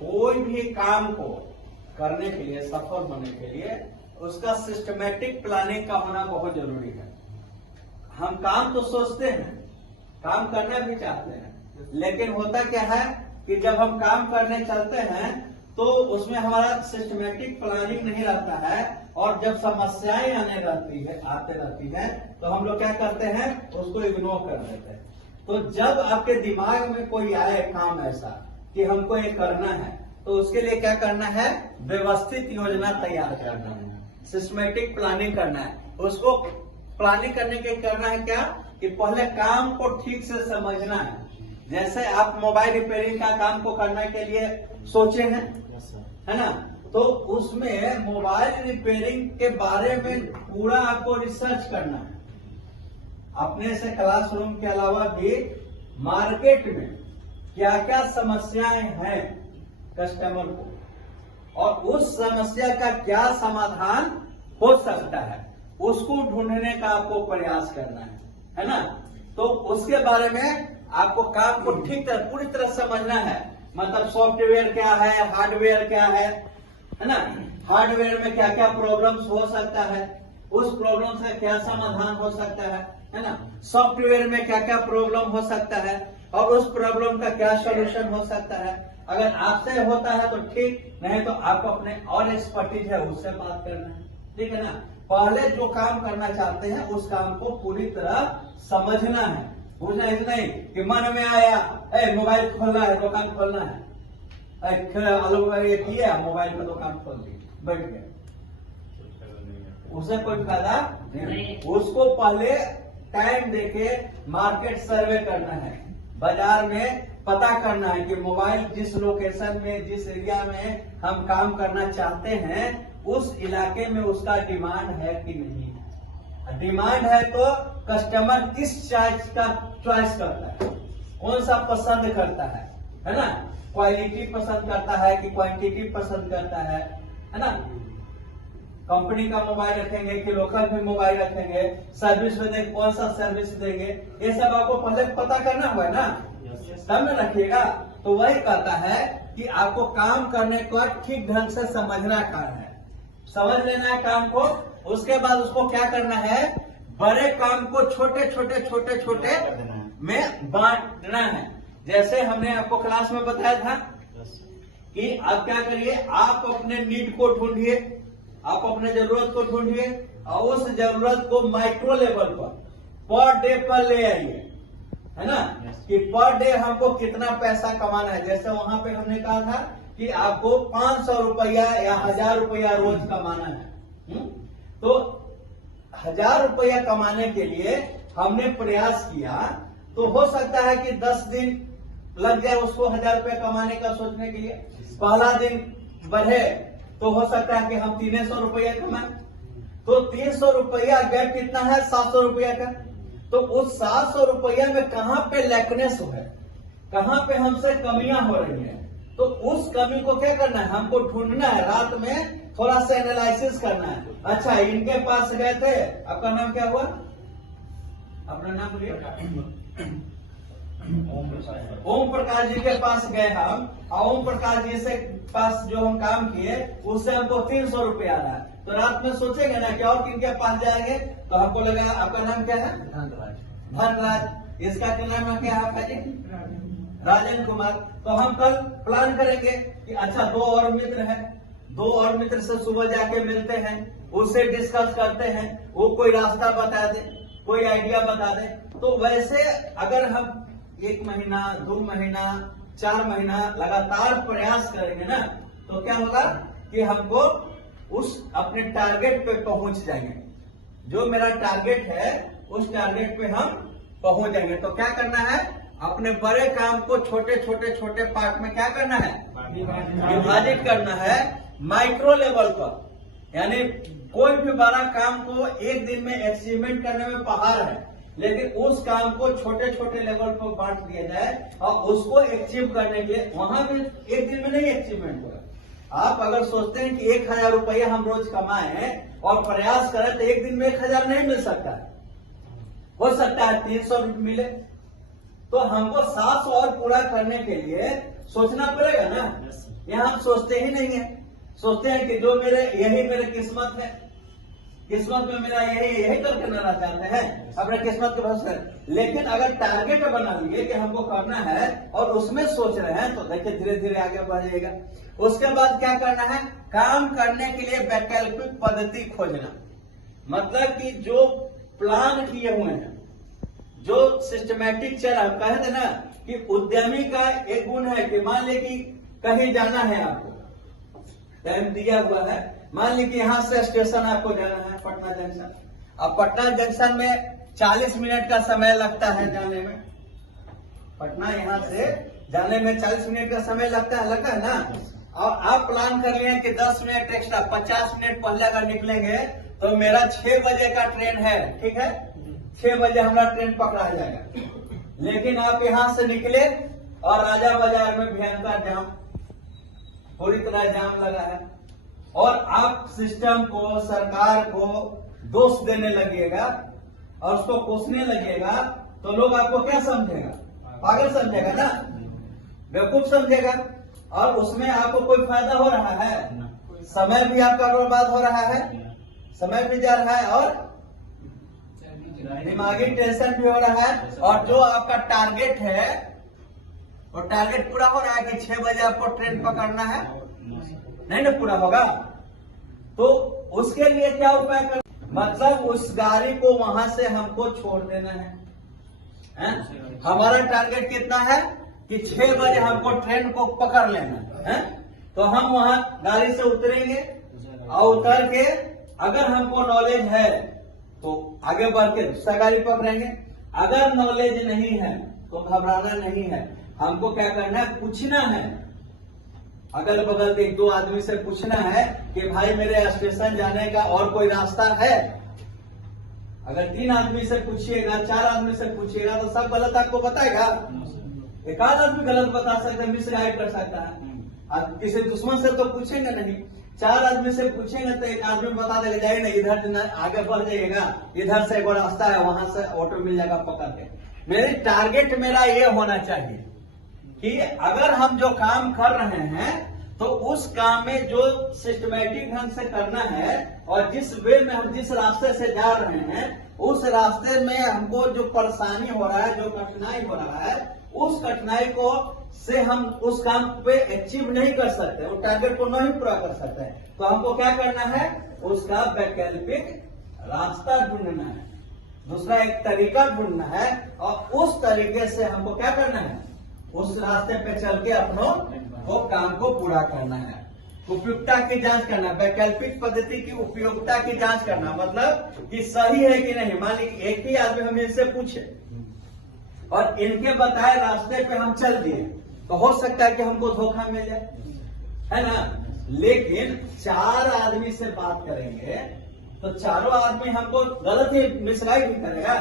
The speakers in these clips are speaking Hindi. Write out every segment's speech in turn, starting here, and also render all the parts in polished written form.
कोई भी काम को करने के लिए, सफल होने के लिए उसका सिस्टमेटिक प्लानिंग का होना बहुत जरूरी है। हम काम तो सोचते हैं, काम करना भी चाहते हैं, लेकिन होता क्या है कि जब हम काम करने चलते हैं तो उसमें हमारा सिस्टमेटिक प्लानिंग नहीं रहता है, और जब समस्याएं आते रहती है तो हम लोग क्या करते हैं, उसको इग्नोर कर देते हैं। तो जब आपके दिमाग में कोई आए काम ऐसा कि हमको ये करना है, तो उसके लिए क्या करना है, व्यवस्थित योजना तैयार करना है, सिस्टमेटिक प्लानिंग करना है। उसको प्लानिंग करने के करना है क्या कि पहले काम को ठीक से समझना है। जैसे आप मोबाइल रिपेयरिंग का काम को करने के लिए सोचे हैं, है ना, तो उसमें मोबाइल रिपेयरिंग के बारे में पूरा आपको रिसर्च करना है। अपने से क्लासरूम के अलावा भी मार्केट में क्या क्या समस्याएं हैं कस्टमर को, और उस समस्या का क्या समाधान हो सकता है, उसको ढूंढने का आपको प्रयास करना है ना। तो उसके बारे में आपको काम को ठीक तरह पूरी तरह समझना है। मतलब सॉफ्टवेयर क्या है, हार्डवेयर क्या है ना, हार्डवेयर में क्या क्या प्रॉब्लम्स हो सकता है, उस प्रॉब्लम का क्या समाधान हो सकता है ना, सॉफ्टवेयर में क्या क्या प्रॉब्लम हो सकता है और उस प्रॉब्लम का क्या सॉल्यूशन हो सकता है। अगर आपसे होता है तो ठीक, नहीं तो आपको अपने और एक्सपर्टीज है उससे बात करना है, ठीक है ना। पहले जो काम करना चाहते हैं उस काम को पूरी तरह समझना है, पूछना ऐसा नहीं कि मन में आया मोबाइल खोलना है, दुकान खोलना है, ये किया मोबाइल का दुकान खोल दी, बैठ गया, उसे कोई फायदा नहीं। उसको पहले टाइम देके मार्केट सर्वे करना है, बाजार में पता करना है कि मोबाइल जिस लोकेशन में, जिस एरिया में हम काम करना चाहते हैं उस इलाके में उसका डिमांड है कि नहीं। डिमांड है तो कस्टमर किस चॉइस करता है, कौन सा पसंद करता है ना, क्वालिटी पसंद करता है कि क्वांटिटी पसंद करता है ना। कंपनी का मोबाइल रखेंगे कि लोकल भी मोबाइल रखेंगे, सर्विस में देंगे, कौन सा सर्विस देंगे, ये सब आपको पहले पता करना हुआ ना, तब में रखिएगा। तो वही कहता है कि आपको काम करने को ठीक ढंग से समझना काम है, समझ लेना है काम को। उसके बाद उसको क्या करना है, बड़े काम को छोटे छोटे में बांटना है। जैसे हमने आपको क्लास में बताया था कि आप क्या करिए, आप अपने नीड को ढूंढिए, आप अपने जरूरत को ढूंढिए और उस जरूरत को माइक्रो लेवल पर डे पर ले आइए, है ना, कि पर डे हमको कितना पैसा कमाना है। जैसे वहां पे हमने कहा था कि आपको 500 रुपया या 1000 रुपया रोज कमाना है। तो 1000 रुपया कमाने के लिए हमने प्रयास किया, तो हो सकता है कि 10 दिन लग जाए उसको 1000 रुपया कमाने का सोचने के लिए। पहला दिन बढ़े तो हो सकता है कि हम 300 रुपया कमाएं, तो 300 रुपया गैप कितना है, 700 रुपया का। तो उस 700 रुपया में कहां पे लैकनेस है, कहां पे हमसे कमियां हो रही हैं, तो उस कमी को क्या करना है, हमको ढूंढना है। रात में थोड़ा सा एनालिसिस करना है। अच्छा, इनके पास गए थे, आपका नाम क्या हुआ, अपना नाम बोलिए। ओम प्रकाश जी के पास गए हम, और ओम प्रकाश जी से पास जो हम काम किए उससे हमको 300 रुपया आ रहा है। तो रात में सोचेंगे ना कि और किनके पास जाएंगे, तो हमको लगा आपका नाम क्या है, धनराज। इसका क्या नाम है, क्या आपका जी, राजेंद्र कुमार। तो हम कल प्लान करेंगे कि अच्छा 2 और मित्र हैं, 2 और मित्र से सुबह जाके मिलते हैं, उससे डिस्कस करते हैं, वो कोई रास्ता बता दे, कोई आइडिया बता दे। तो वैसे अगर हम 1 महीना 2 महीना 4 महीना लगातार प्रयास करेंगे ना, तो क्या होगा कि हमको उस अपने टारगेट पे पहुंच जाएंगे। जो मेरा टारगेट है उस टारगेट पे हम पहुंच जाएंगे। तो क्या करना है, अपने बड़े काम को छोटे पार्ट में क्या करना है, विभाजित करना है माइक्रो लेवल पर। यानी कोई भी बड़ा काम को एक दिन में अचीवमेंट करने में पहाड़ है, लेकिन उस काम को छोटे लेवल पर बांट दिया जाए और उसको अचीव करने के लिए वहां भी एक दिन में नहीं अचीवमेंट होगा। आप अगर सोचते हैं कि 1000 रुपया हम रोज कमाएं और प्रयास करें तो एक दिन में 1000 नहीं मिल सकता है, हो सकता है 300 मिले। तो हमको 700 और पूरा करने के लिए सोचना पड़ेगा ना। यहाँ हम सोचते ही नहीं है, सोचते हैं कि जो यही मेरे किस्मत है, किस्मत में मेरा यही करके रहना चाहते हैं, अपने किस्मत के भरोसे। लेकिन अगर टारगेट बना लिए कि हमको करना है और उसमें सोच रहे हैं, तो देखिए धीरे धीरे आगे बढ़िएगा। उसके बाद क्या करना है, काम करने के लिए वैकल्पिक पद्धति खोजना। मतलब कि जो प्लान किए हुए हैं, जो सिस्टमैटिक चल, हम कहे थे ना कि उद्यमी का एक गुण है कि मान लीजिए कि कहीं जाना है, आपको टाइम दिया हुआ है, मान लीजिए कि यहाँ से स्टेशन आपको जाना है पटना जंक्शन। अब पटना जंक्शन में 40 मिनट का समय लगता है जाने में, पटना यहाँ से जाने में 40 मिनट का समय लगता है ना। और आप प्लान कर लिए कि 10 मिनट एक्स्ट्रा, 50 मिनट पहले अगर निकलेंगे तो मेरा 6 बजे का ट्रेन है, ठीक है, 6 बजे हमारा ट्रेन पकड़ा जाएगा। लेकिन आप यहाँ से निकले और राजा बाजार में भयंकर जाम, पूरी तरह जाम लगा है, और आप सिस्टम को, सरकार को दोष देने लगेगा और उसको कोसने लगेगा, तो लोग आपको क्या समझेगा, पागल समझेगा ना, बेवकूफ समझेगा। और उसमें आपको कोई फायदा हो रहा है? समय भी आपका बर्बाद हो रहा है, समय भी जा रहा है और दिमागी टेंशन भी हो रहा है। और जो आपका टारगेट है वो टारगेट पूरा हो रहा है कि 6 बजे आपको ट्रेन पकड़ना है, नहीं ना पूरा होगा। तो उसके लिए क्या उपाय कर, मतलब उस गाड़ी को वहां से हमको छोड़ देना है? हमारा टारगेट कितना है कि 6 बजे हमको ट्रेन को पकड़ लेना है। तो हम वहां गाड़ी से उतरेंगे और उतर के अगर हमको नॉलेज है तो आगे बढ़ के दूसरा गाड़ी पकड़ेंगे, अगर नॉलेज नहीं है तो घबराना नहीं है। हमको क्या करना है, पूछना है, अगल बगल के 1-2 आदमी से पूछना है कि भाई मेरे स्टेशन जाने का और कोई रास्ता है। अगर 3 आदमी से पूछिएगा, 4 आदमी से पूछिएगा तो सब गलत आपको बताएगा। एक आध आदमी गलत बता सकता है, मिसगाइड कर सकता है। अब किसी दुश्मन से तो पूछेंगे नहीं, 4 आदमी से पूछेंगे तो एक आदमी बता देगा, जाइए ना इधर आगे बढ़ जाइएगा, इधर से एक रास्ता है, वहां से ऑटो मिल जाएगा पकड़ के। मेरी टारगेट मेरा ये होना चाहिए कि अगर हम जो काम कर रहे हैं तो उस काम में जो सिस्टमैटिक ढंग से करना है और जिस वे में हम जिस रास्ते से जा रहे हैं उस रास्ते में हमको जो परेशानी हो रहा है, जो कठिनाई हो रहा है, उस कठिनाई को से हम उस काम पे अचीव नहीं कर सकते, उस टारगेट को नहीं पूरा कर सकते, तो हमको क्या करना है, उसका वैकल्पिक रास्ता ढूंढना है, दूसरा एक तरीका ढूंढना है और उस तरीके से हमको क्या करना है, उस रास्ते पे चल के अपनों वो काम को पूरा करना है। उपयुक्तता की जांच करना, वैकल्पिक पद्धति की उपयोगिता की जांच करना, मतलब कि सही है कि नहीं। मान लीजिए एक ही आदमी हम इनसे पूछे और इनके बताए रास्ते पे हम चल दिए तो हो सकता है कि हमको धोखा मिल जाए, है ना। लेकिन 4 आदमी से बात करेंगे तो चारों आदमी हमको गलत ही मिसगाइड भी करेगा।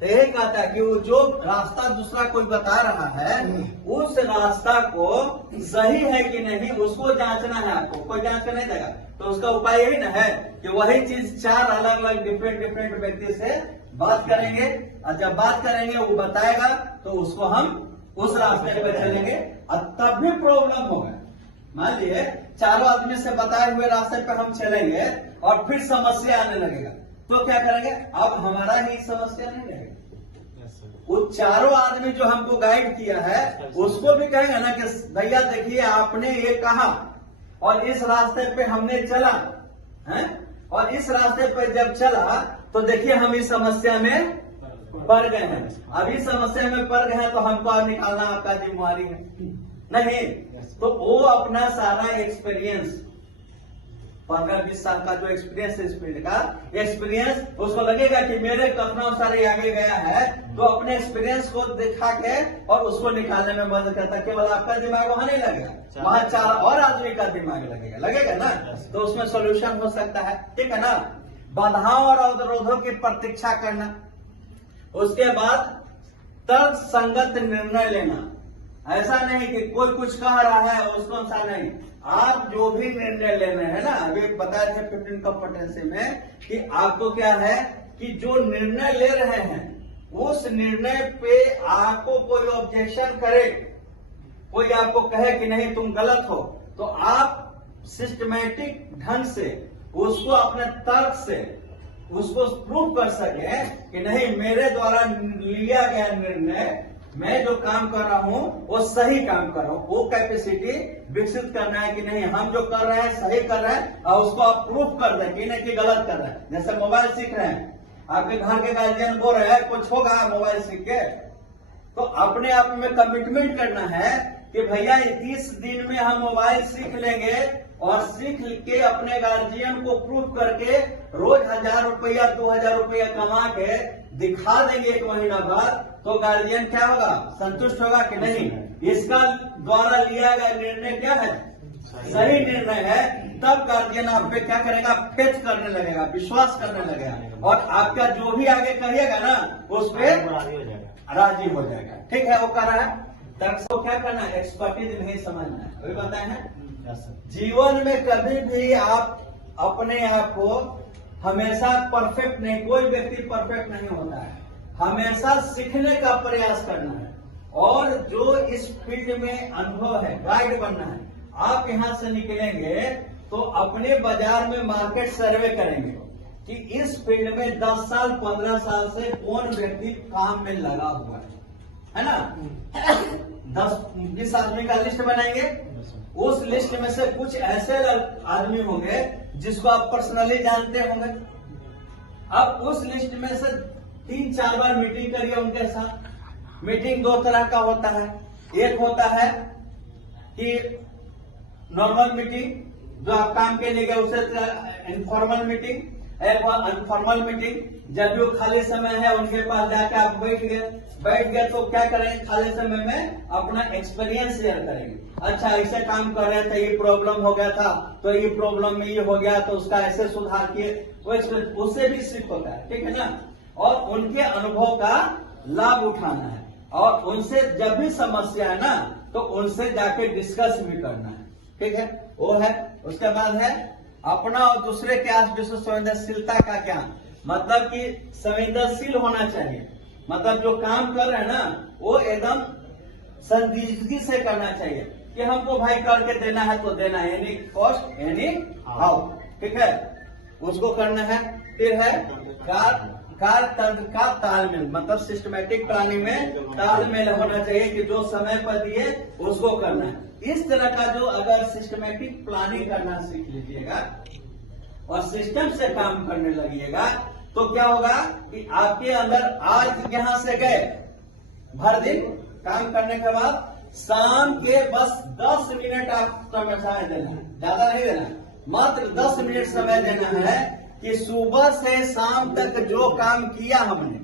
तो यही कहता है कि वो जो रास्ता दूसरा कोई बता रहा है उस रास्ता को सही है कि नहीं उसको जांचना है आपको, कोई जांच कर नहीं देगा। तो उसका उपाय यही ना है कि वही चीज 4 अलग अलग डिफरेंट व्यक्ति से बात करेंगे और जब बात करेंगे वो बताएगा तो उसको हम उस रास्ते पे चलेंगे और तब भी प्रॉब्लम होगा। मान लिए 4 आदमी से बताए हुए रास्ते पे हम चलेंगे और फिर समस्या आने लगेगा तो क्या करेंगे, अब हमारा ही समस्या नहीं रहेगा। वो 4 आदमी जो हमको गाइड किया है उसको भी कहेंगे ना कि भैया देखिए आपने ये कहा और इस रास्ते पे हमने चला है और इस रास्ते पे जब चला तो देखिए हम इस समस्या में पड़ गए हैं। अभी समस्या में पड़ गए हैं तो हमको अब निकालना आपका जिम्मेवारी है नहीं। तो वो अपना सारा एक्सपीरियंस 15-20 साल का जो एक्सपीरियंस है इस फील्ड का एक्सपीरियंस उसको लगेगा कि मेरे कथनों सारे आगे गया है तो अपने एक्सपीरियंस को दिखा के और उसको निकालने में मदद करता है। केवल आपका दिमाग वहां नहीं लगेगा, वहां 4 और आदमी का दिमाग लगेगा ना, तो उसमें सोल्यूशन हो सकता है, ठीक है ना। बाधाओं और अवरोधों की प्रतीक्षा करना, उसके बाद तर्क संगत निर्णय लेना। ऐसा नहीं कि कोई कुछ कह रहा है उसको ऐसा नहीं, आप जो भी निर्णय लेना है ना, अभी बताया था 15 कॉम्पिटेंसी में कि आपको क्या है कि जो निर्णय ले रहे हैं उस निर्णय पे आपको कोई ऑब्जेक्शन करे कोई आपको कहे कि नहीं तुम गलत हो, तो आप सिस्टमैटिक ढंग से उसको अपने तर्क से उसको प्रूव कर सके कि नहीं मेरे द्वारा लिया गया निर्णय, मैं जो काम कर रहा हूं वो सही काम कर रहा हूं। वो कैपेसिटी विकसित करना है कि नहीं हम जो कर रहे हैं सही कर रहे हैं, और उसको आप प्रूफ कर दें कि नहीं कि गलत कर रहे हैं। जैसे मोबाइल सीख रहे हैं, आपके घर के गार्जियन बोल रहे हैं कुछ होगा मोबाइल सीख के, तो अपने आप में कमिटमेंट करना है कि भैया 30 दिन में हम मोबाइल सीख लेंगे, और सीख के अपने गार्जियन को प्रूफ करके रोज 1000 रुपया 2000 रुपया कमा के दिखा देंगे 1 महीना बाद, तो गार्जियन क्या होगा, संतुष्ट होगा कि नहीं इसका द्वारा लिया गया निर्णय क्या है, सही निर्णय है। तब गार्जियन आप पे क्या करेगा, फेथ करने लगेगा, विश्वास करने लगेगा, और आपका जो भी आगे कहिएगा ना उस पर राजी हो जाएगा। ठीक है, वो कर रहा है तर्क को क्या करना है, एक्सपर्टीज नहीं समझना है। अभी बताए हैं जीवन में कभी भी आप अपने आप को हमेशा परफेक्ट नहीं, कोई व्यक्ति परफेक्ट नहीं होता है, हमेशा सीखने का प्रयास करना है, और जो इस फील्ड में अनुभव है गाइड बनना है। आप यहां से निकलेंगे तो अपने बाजार में मार्केट सर्वे करेंगे कि इस फील्ड में 10 साल 15 साल से कौन व्यक्ति काम में लगा हुआ है ना। 10-20 आदमी का लिस्ट बनाएंगे, उस लिस्ट में से कुछ ऐसे आदमी होंगे जिसको आप पर्सनली जानते होंगे। अब उस लिस्ट में से 3-4 बार मीटिंग करिए उनके साथ। मीटिंग 2 तरह का होता है, एक होता है कि नॉर्मल मीटिंग जो आप काम के लिए गए उसे इनफॉर्मल मीटिंग, एक अनफॉर्मल मीटिंग जब भी खाली समय है उनके पास जाकर आप बैठ गए तो क्या करेंगे, खाली समय में अपना एक्सपीरियंस शेयर करेंगे। अच्छा ऐसे काम कर रहे थे, ये प्रॉब्लम हो गया था, तो ये प्रॉब्लम में ये हो गया तो उसका ऐसे सुधार किए, उससे भी सीख होता है। ठीक है ना, और उनके अनुभव का लाभ उठाना है, और उनसे जब भी समस्या है ना तो उनसे जाके डिस्कस भी करना है। ठीक है, वो है। उसके बाद है अपना और दूसरे के आस विश्व संवेदनशीलता का ज्ञान, मतलब कि संवेदनशील होना चाहिए, मतलब जो काम कर रहे हैं ना वो एकदम संजीदगी से करना चाहिए कि हमको भाई करके देना है तो देना है, एनी कॉस्ट एनी हाउ। ठीक है, उसको करना है। फिर है कार्यतंत्र का तालमेल, मतलब सिस्टमैटिक प्लानिंग में तालमेल होना चाहिए कि जो समय पर दिए उसको करना है। इस तरह का जो अगर सिस्टमैटिक प्लानिंग करना सीख लीजिएगा और सिस्टम से काम करने लगिएगा तो क्या होगा कि आपके अंदर आज यहां से गए भर दिन काम करने के बाद शाम के बस 10 मिनट आप समय देना है, ज्यादा नहीं देना, मात्र 10 मिनट समय देना है कि सुबह से शाम तक जो काम किया हमने,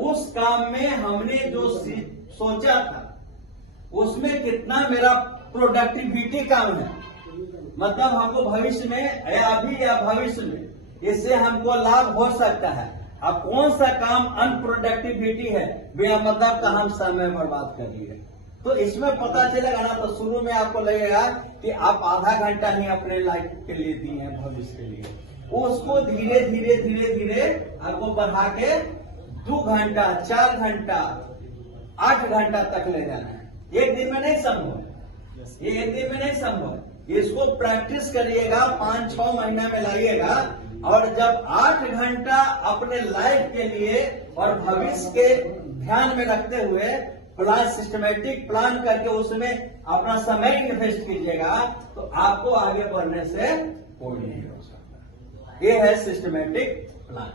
उस काम में हमने जो सोचा था उसमें कितना मेरा प्रोडक्टिविटी काम है, मतलब हमको भविष्य में या अभी या भविष्य में इससे हमको लाभ हो सकता है। अब कौन सा काम अनप्रोडक्टिविटी है, बिना मतलब का हम समय बर्बाद कर लिए, तो इसमें पता चलेगा ना। तो शुरू में आपको लगेगा कि आप आधा घंटा ही अपने लाइफ के लिए दिए हैं, भविष्य के लिए, उसको धीरे धीरे धीरे धीरे आपको बढ़ा के 2 घंटा 4 घंटा 8 घंटा तक ले जाना है। एक दिन में नहीं संभव, ये एक दिन में नहीं संभव। इसको प्रैक्टिस करिएगा, 5-6 महीना में लाइएगा, और जब 8 घंटा अपने लाइफ के लिए और भविष्य के ध्यान में रखते हुए प्लान सिस्टमैटिक प्लान करके उसमें अपना समय इन्वेस्ट कीजिएगा तो आपको आगे बढ़ने से कोई नहीं हो सकता। ये है सिस्टमैटिक प्लान।